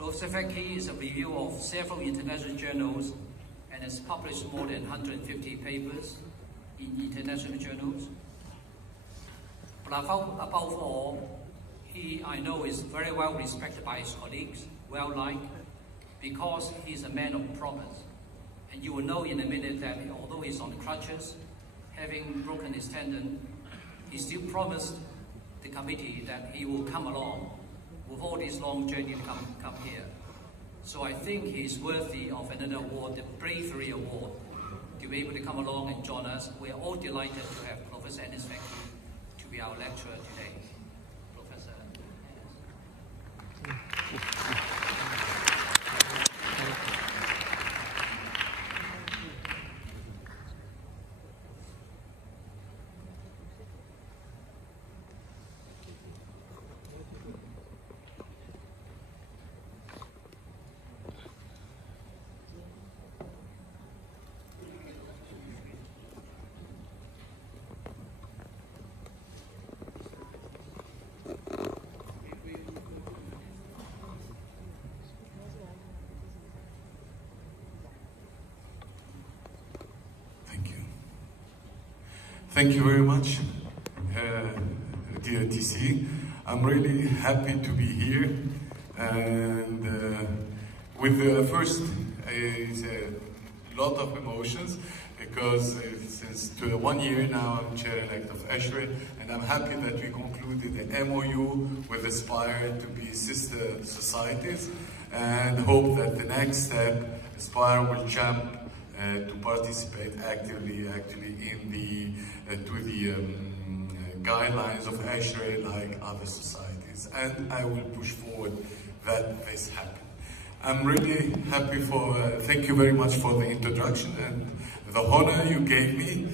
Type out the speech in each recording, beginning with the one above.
Professor Fekhi is a reviewer of several international journals and has published more than 150 papers in international journals. But above all, I know is very well respected by his colleagues, well liked, because he's a man of promise. And you will know in a minute that although he's on crutches, having broken his tendon, he still promised the committee that he will come along with all this long journey to come here. So I think he's worthy of another award, the Bravery Award, to be able to come along and join us. We're all delighted to have Professor Ernest Fekhi to be our lecturer today. Professor Ernest. Thank you very much, dear TC. I'm really happy to be here, and with the first is a lot of emotions, because since 1 year now I'm chair-elect of ASHRAE, and I'm happy that we concluded the MOU with Aspire to be sister societies, and hope that the next step, Aspire will jump to participate actively in the guidelines of ASHRAE like other societies, and I will push forward that this happen. I'm really happy thank you very much for the introduction and the honor you gave me.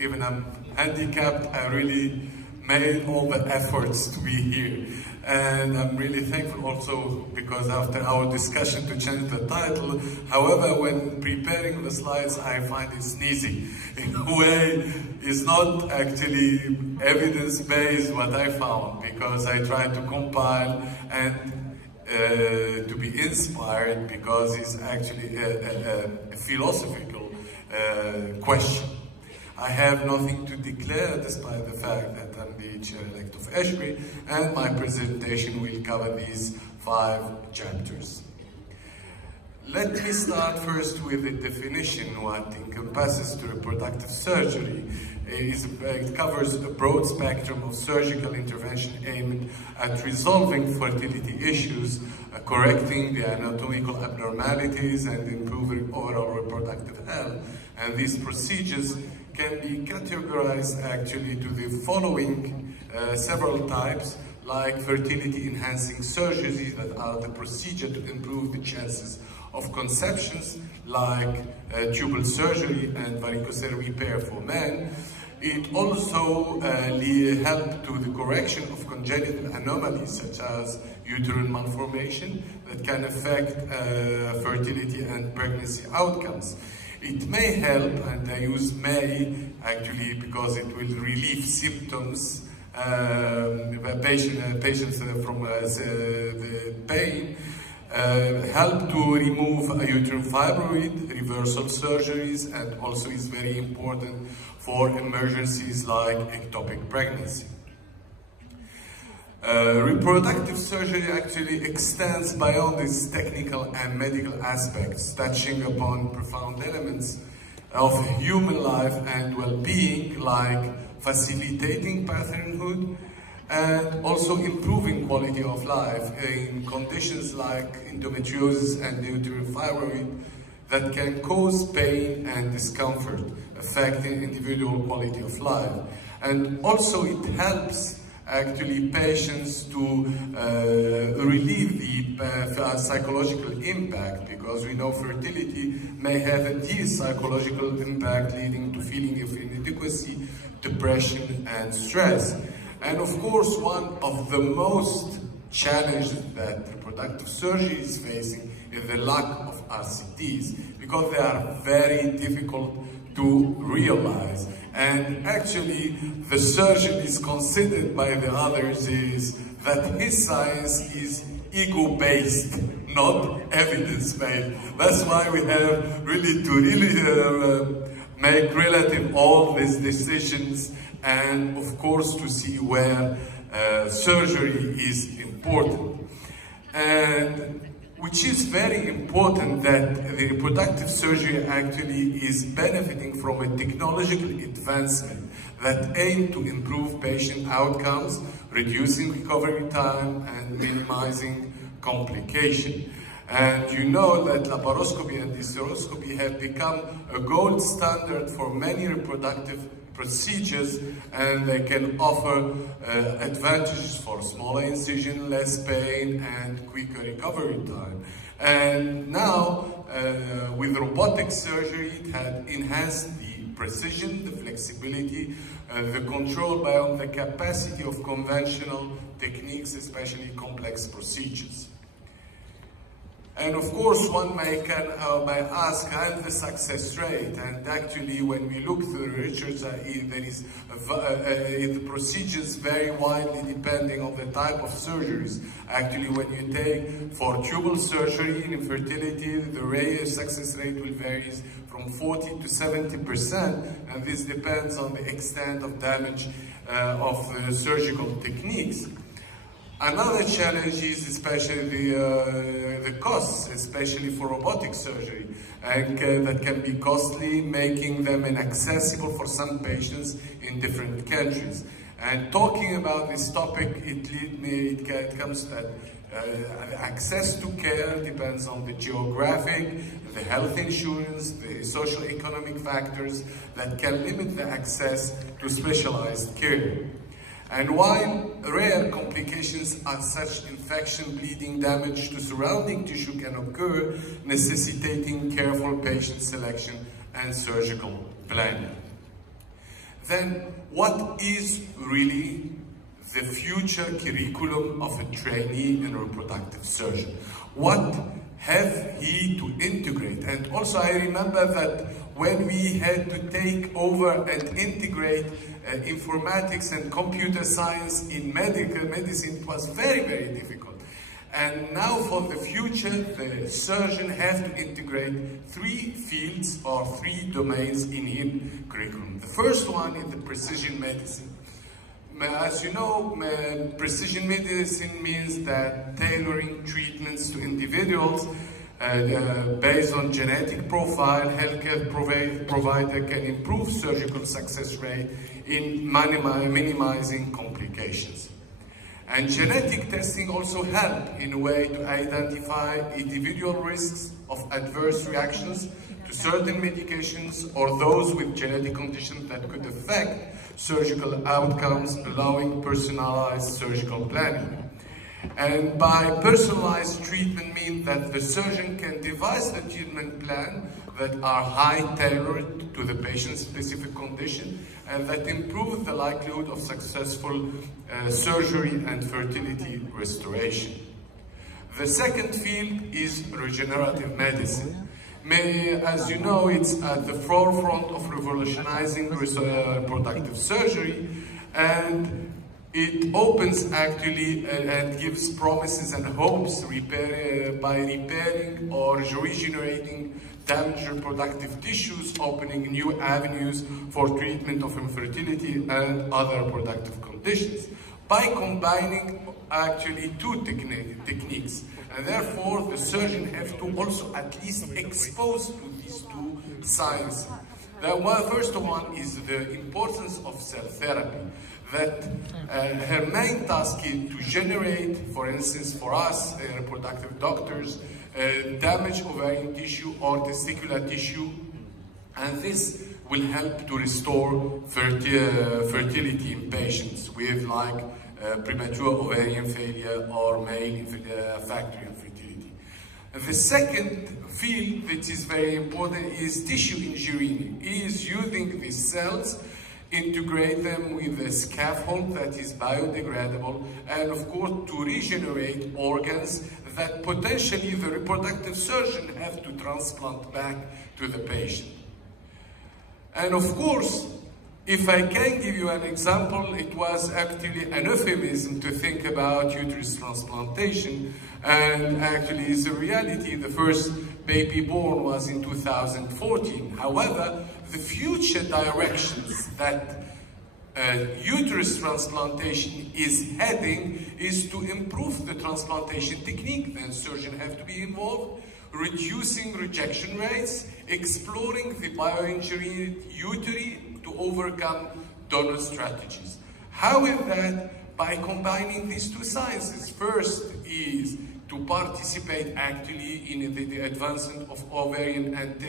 Even I'm handicapped, I really made all the efforts to be here. And I'm really thankful also because after our discussion to change the title, however, when preparing the slides, I find it sneezy. In a way, it's not actually evidence-based what I found, because I tried to compile and to be inspired, because it's actually a philosophical question. I have nothing to declare despite the fact that I'm the chair-elect of ASHRAE, and my presentation will cover these 5 chapters. Let me start first with the definition. What encompasses to reproductive surgery it covers a broad spectrum of surgical intervention aimed at resolving fertility issues, correcting the anatomical abnormalities, and improving overall reproductive health. And these procedures can be categorized actually to the following several types, like fertility-enhancing surgeries, that are the procedure to improve the chances of conceptions, like tubal surgery and varicocele repair for men. It also helps to the correction of congenital anomalies such as uterine malformation that can affect fertility and pregnancy outcomes. It may help, and I use may actually because it will relieve symptoms, patients from the pain, help to remove a uterine fibroid, reversal surgeries, and also is very important for emergencies like ectopic pregnancy. Reproductive surgery actually extends beyond these technical and medical aspects, touching upon profound elements of human life and well-being, like facilitating parenthood and also improving quality of life in conditions like endometriosis and uterine fibroid that can cause pain and discomfort, affecting individual quality of life. And also it helps actually patients to relieve the psychological impact, because we know fertility may have a deep psychological impact leading to feeling of inadequacy, depression, and stress. And of course, one of the most challenges that reproductive surgery is facing is the lack of RCTs, because they are very difficult to realize. And actually, the surgeon is considered by the others is that his science is ego-based, not evidence-based. That's why we have really to make relative all these decisions, and of course to see where surgery is important. And which is very important that the reproductive surgery actually is benefiting from a technological advancement that aim to improve patient outcomes, reducing recovery time and minimizing complication. And you know that laparoscopy and hysteroscopy have become a gold standard for many reproductive procedures, and they can offer advantages for smaller incision, less pain, and quicker recovery time. And now, with robotic surgery, it had enhanced the precision, the flexibility, the control beyond the capacity of conventional techniques, especially complex procedures. And of course, one may ask, and the success rate. And actually, when we look through the research, the procedures vary widely depending on the type of surgeries. Actually, when you take for tubal surgery in infertility, the rate of success rate will vary from 40 to 70%, and this depends on the extent of damage of the surgical techniques. Another challenge is especially the costs, especially for robotic surgery, and that can be costly, making them inaccessible for some patients in different countries. And talking about this topic, it comes that access to care depends on the geographic, the health insurance, the social economic factors that can limit the access to specialized care. And while rare complications such infection, bleeding, damage to surrounding tissue can occur, necessitating careful patient selection and surgical planning. Then, what is really the future curriculum of a trainee in reproductive surgeon? What have he to integrate? And also I remember that when we had to take over and integrate informatics and computer science in medical medicine, it was very, very difficult. And now for the future, the surgeon has to integrate 3 fields or 3 domains in his curriculum. The first one is the precision medicine. As you know, precision medicine means that tailoring treatments to individuals based on genetic profile, healthcare provider can improve surgical success rate in minimizing complications. And genetic testing also help in a way to identify individual risks of adverse reactions to certain medications or those with genetic conditions that could affect surgical outcomes, allowing personalized surgical planning. And by personalized treatment means that the surgeon can devise the treatment plan that are high tailored to the patient's specific condition and that improve the likelihood of successful surgery and fertility restoration. The second field is regenerative medicine. As you know, it's at the forefront of revolutionizing reproductive surgery, and it opens actually and gives promises and hopes by repairing or regenerating damaged reproductive tissues, opening new avenues for treatment of infertility and other reproductive conditions by combining actually 2 techniques. And therefore, the surgeon has to also at least expose to these 2 sciences. The first one is the importance of cell therapy. That her main task is to generate, for instance, for us, reproductive doctors, damaged ovarian tissue or testicular tissue, and this will help to restore fertility in patients with premature ovarian failure or male factory infertility. The second field that is very important is tissue engineering. Is using these cells, integrate them with a scaffold that is biodegradable, and of course to regenerate organs that potentially the reproductive surgeon has to transplant back to the patient. And of course, If I can give you an example, it was actually an euphemism to think about uterus transplantation, and actually it's a reality. The first baby born was in 2014. However, the future directions that uterus transplantation is heading is to improve the transplantation technique. Then surgeons have to be involved, reducing rejection rates, exploring the bioengineered uteri to overcome donor strategies. How is that? By combining these two sciences. First is to participate actually in the advancement of ovarian and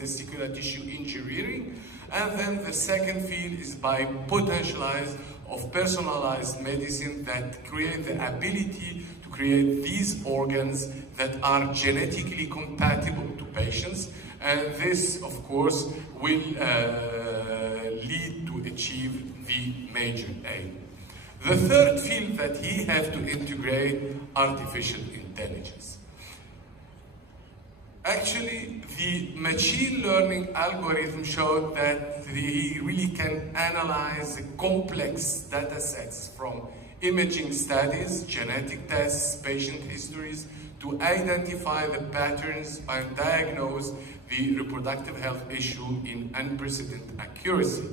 testicular tissue engineering. And then the second field is by potentialize of personalized medicine that create the ability to create these organs that are genetically compatible to patients. And this, of course, will lead to achieve the major aim. The third field that he has to integrate, artificial intelligence. Actually, the machine learning algorithm showed that he really can analyze complex data sets from imaging studies, genetic tests, patient histories, to identify the patterns and diagnose the reproductive health issue in unprecedented accuracy.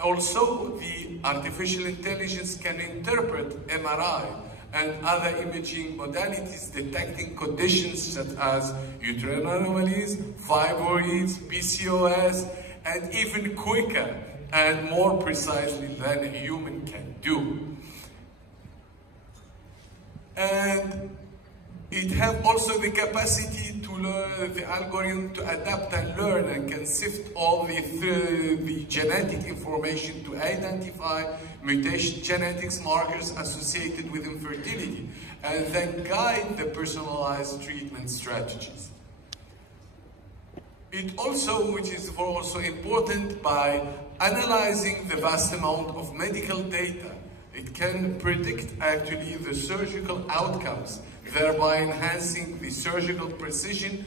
Also, the artificial intelligence can interpret MRI and other imaging modalities detecting conditions such as uterine anomalies, fibroids, PCOS, and even quicker and more precisely than a human can do. And it has also the capacity to learn, the algorithm to adapt and learn, and can sift all the genetic information to identify mutation genetics markers associated with infertility, and then guide the personalized treatment strategies. It also, which is also important, by analyzing the vast amount of medical data, it can predict actually the surgical outcomes, thereby enhancing the surgical precision,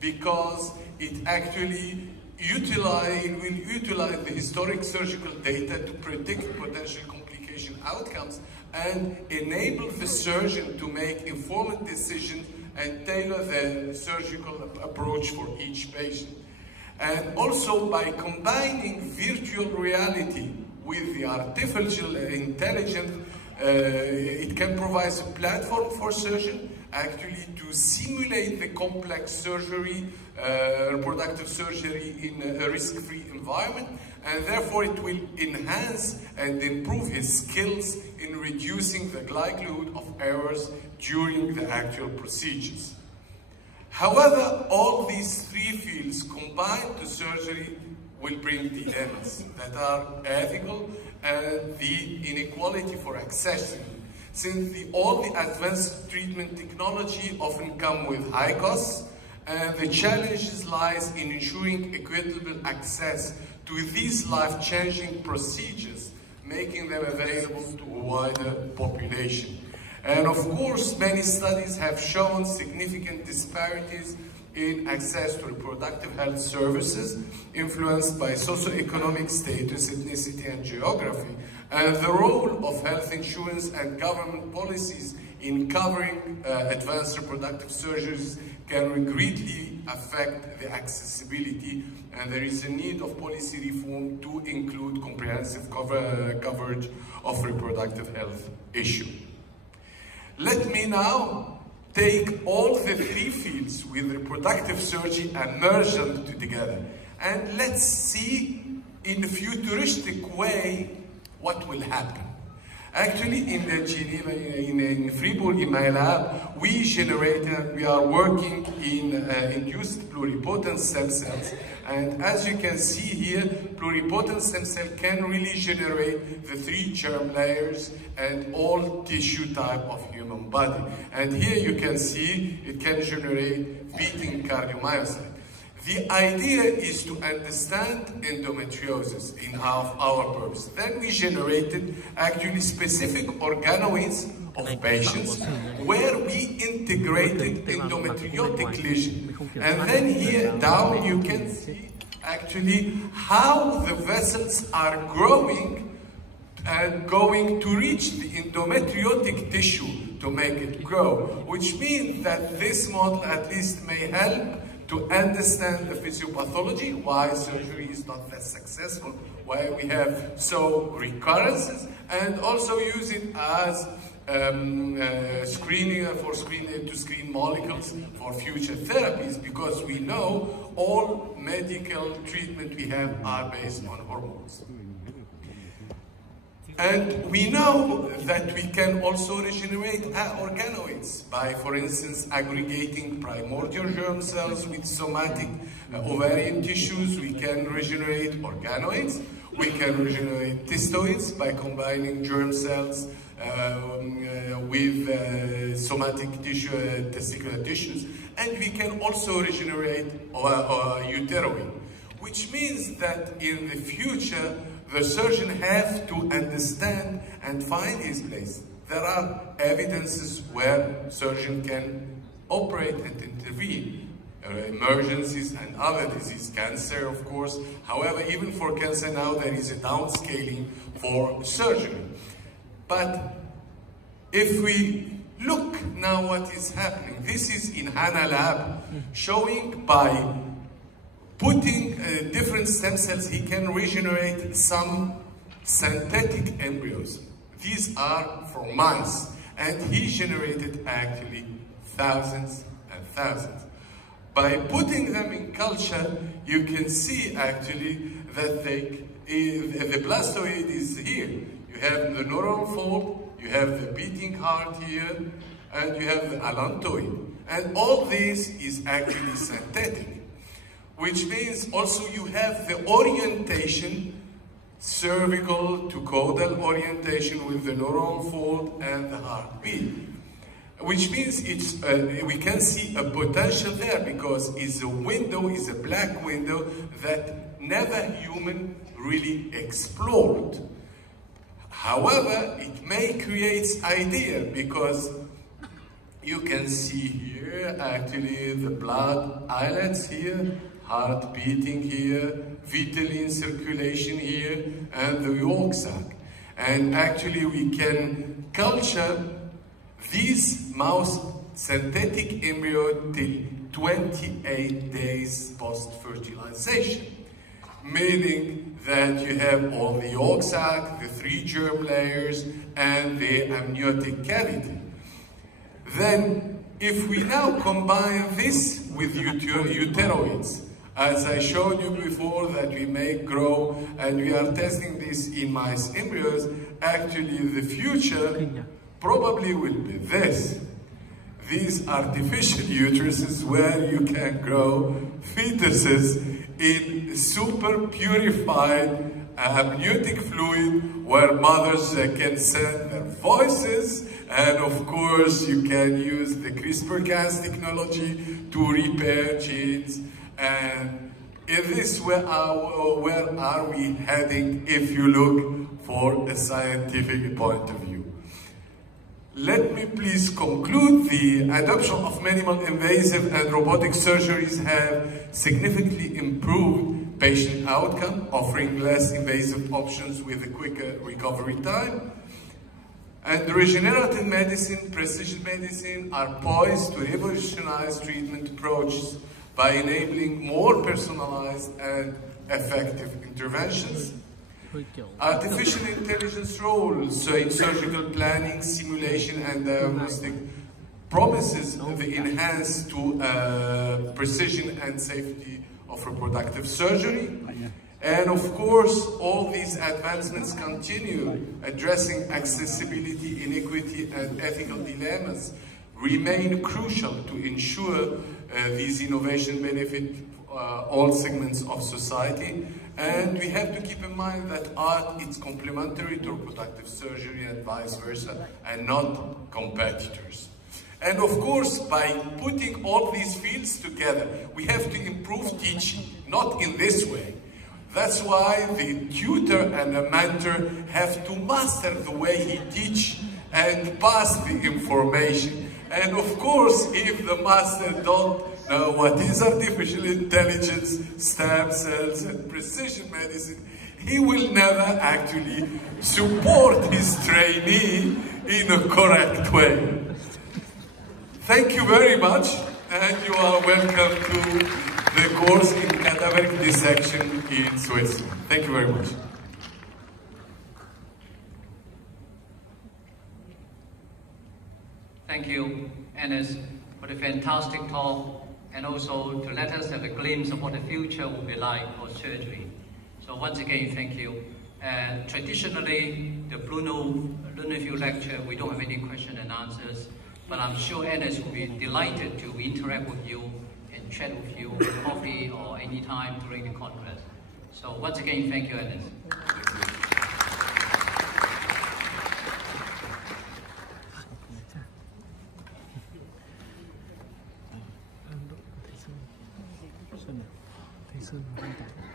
because it actually will utilize the historic surgical data to predict potential complication outcomes and enable the surgeon to make informed decisions and tailor the surgical approach for each patient. And also by combining virtual reality with the artificial intelligence, it can provide a platform for surgeons actually to simulate the complex surgery, reproductive surgery in a risk-free environment, and therefore it will enhance and improve his skills in reducing the likelihood of errors during the actual procedures. However, all these three fields combined to surgery will bring dilemmas that are ethical and the inequality for access, since all the advanced treatment technology often come with high costs, and the challenges lies in ensuring equitable access to these life-changing procedures, making them available to a wider population. And of course, many studies have shown significant disparities in access to reproductive health services, influenced by socioeconomic status, ethnicity, and geography, and the role of health insurance and government policies in covering advanced reproductive surgeries can greatly affect the accessibility, and there is a need of policy reform to include comprehensive coverage of reproductive health issues. Let me now take all the three fields with reproductive surgery and merge them together. And let's see in a futuristic way what will happen. Actually, in the Geneva, in Fribourg, in my lab, we are working in induced pluripotent stem cells. And as you can see here, pluripotent stem cell can really generate the 3 germ layers and all tissue type of human body. And here you can see it can generate beating cardiomyocyte. The idea is to understand endometriosis in our purpose. Then we generated actually specific organoids of patients where we integrated endometriotic lesion. And then here down you can see actually how the vessels are growing and going to reach the endometriotic tissue to make it grow, which means that this model at least may help to understand the physiopathology, why surgery is not that successful, why we have so recurrences, and also use it as screening to screen molecules for future therapies, because we know all medical treatment we have are based on hormones. And we know that we can also regenerate organoids by, for instance, aggregating primordial germ cells with somatic ovarian tissues. We can regenerate organoids. We can regenerate cystoids by combining germ cells with somatic tissue, testicular tissues. And we can also regenerate uteroid, which means that in the future, the surgeon has to understand and find his place. There are evidences where surgeon can operate and intervene. Emergencies and other disease, cancer of course. However, even for cancer now there is a downscaling for surgery. But if we look now what is happening, this is in Hana Lab, showing by putting different stem cells, he can regenerate some synthetic embryos. These are from mice, and he generated actually thousands and thousands. By putting them in culture, you can see actually that the blastoid is here. You have the neural fold, you have the beating heart here, and you have the allantoid. And all this is actually synthetic, which means also you have the orientation, cervical to caudal orientation with the neural fold and the heartbeat. Which means it's we can see a potential there, because it's a window, is a black window that never human really explored. However, it may create idea, because you can see here actually the blood islets here, heart beating here, vitelline circulation here, and the yolk sac. And actually we can culture these mouse synthetic embryo till 28 days post-fertilization, meaning that you have all the yolk sac, the 3 germ layers, and the amniotic cavity. Then, if we now combine this with uteroids, as I showed you before that we may grow, and we are testing this in mice embryos, actually the future probably will be this. These artificial uteruses where you can grow fetuses in super purified amniotic fluid, where mothers can send their voices, and of course you can use the CRISPR-Cas technology to repair genes. And in this way, where are we heading if you look for a scientific point of view? Let me please conclude. The adoption of minimal invasive and robotic surgeries have significantly improved patient outcome, offering less invasive options with a quicker recovery time. And regenerative medicine, precision medicine are poised to revolutionize treatment approaches by enabling more personalized and effective interventions. Artificial intelligence roles in surgical planning, simulation, and diagnostic promises the enhanced precision and safety of reproductive surgery. And of course, all these advancements continue addressing accessibility, inequity, and ethical dilemmas remain crucial to ensure these innovations benefit all segments of society. And we have to keep in mind that art is complementary to reproductive surgery and vice versa, and not competitors. And of course, by putting all these fields together, we have to improve teaching, not in this way. That's why the tutor and the mentor have to master the way he teaches and pass the information. And of course, if the master don't know what is artificial intelligence, stem cells, and precision medicine, he will never actually support his trainee in a correct way. Thank you very much, and you are welcome to the course in cadaveric dissection in Switzerland. Thank you very much. Thank you, Enes, for the fantastic talk, and also to let us have a glimpse of what the future will be like for surgery. So once again, thank you. Traditionally, the Lunafield lecture, we don't have any question and answers, but I'm sure Enes will be delighted to interact with you and chat with you with coffee or any time during the conference. So once again, thank you, Enes. Thấy Sơn không?